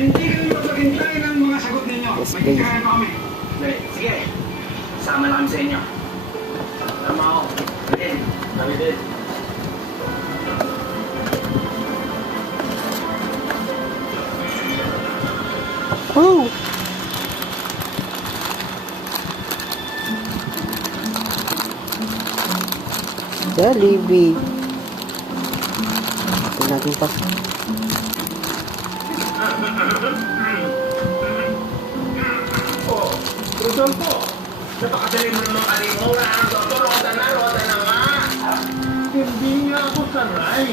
Hindi kayo mapaghintay ng mga sagot ninyo. May titirahan pa kami. Sige, sama na kami sa inyo. Tama ako. Din, kami din. Oh! Jollibee. Ito natin pa. Oh, Rodolfo, napakadali mo namang alimaw na ang doktor. Roda na nga. Hindi nga ako sanay.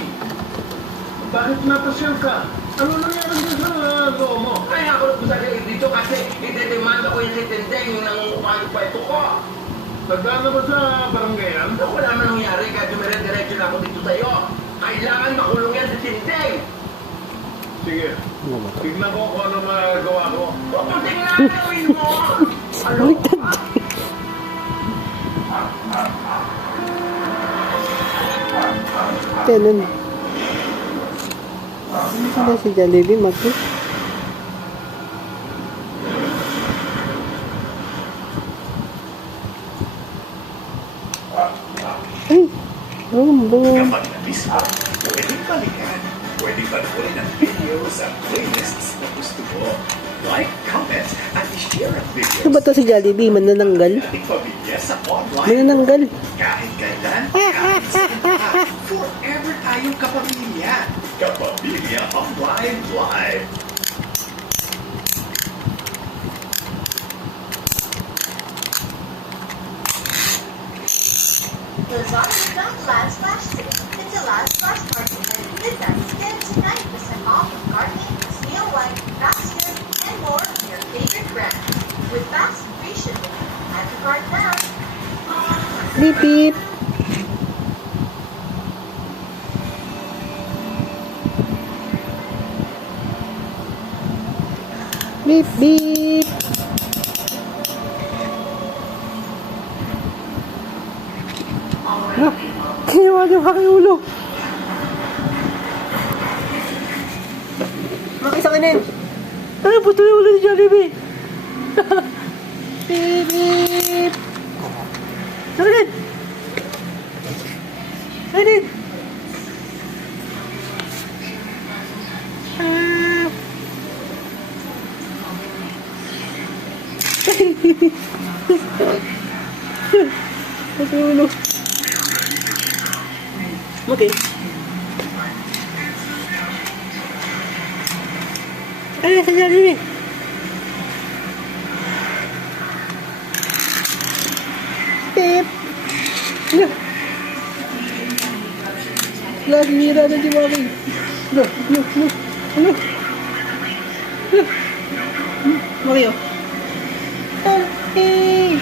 Bakit napasyal ka? Ano nangyari din sa loo mo? Kaya ako nagpasagay dito kasi itedemanda ko yung si Tendeng yung nangungupahan pa ito ko. Nagdaan na ba sa baranggayan? Naku, wala man nangyari kahit dumire-diretso na ako dito sa'yo. Kailangan makulong yan si Tendeng. Sige. Tignan ko kung ano magagawa ko. Huwag tingnan gawin mo! Ano? Ganun. Ano ka na si Jollibee, Maki? Ay! Boom, boom. Kapag na-miss mo, pwedeng balikan. Pwedeng panoorin ang videos at playlists na gusto mo. Like, comment, at i-share ang videos. Ano ba to si Jollibee? Manananggal? Ating pamilya sa online. Manananggal. Kahit kailan, kahit saan. Forever tayong kapamilya. Kapamilya Online Live. Lasagna Dump Last Flash Sale. It's a last flash market at midnight. Get up to 90% off of Garnier, Snow White, Baxter, and more of your favorite brands. With fast free shipping. Add the card now. Beep, beep. Beep, beep. Kinuha niyo pa kay ulo. Makisa ka nin. Ay, puto yung ulo ni Jollibee. Beep, beep. Saka nin. Saka nin. Puto yung ulo. Okay. Ay, sa Jollibee. Beep. Ano? Lagi nira na si Mami. Ano? Ano? Mario. Okay.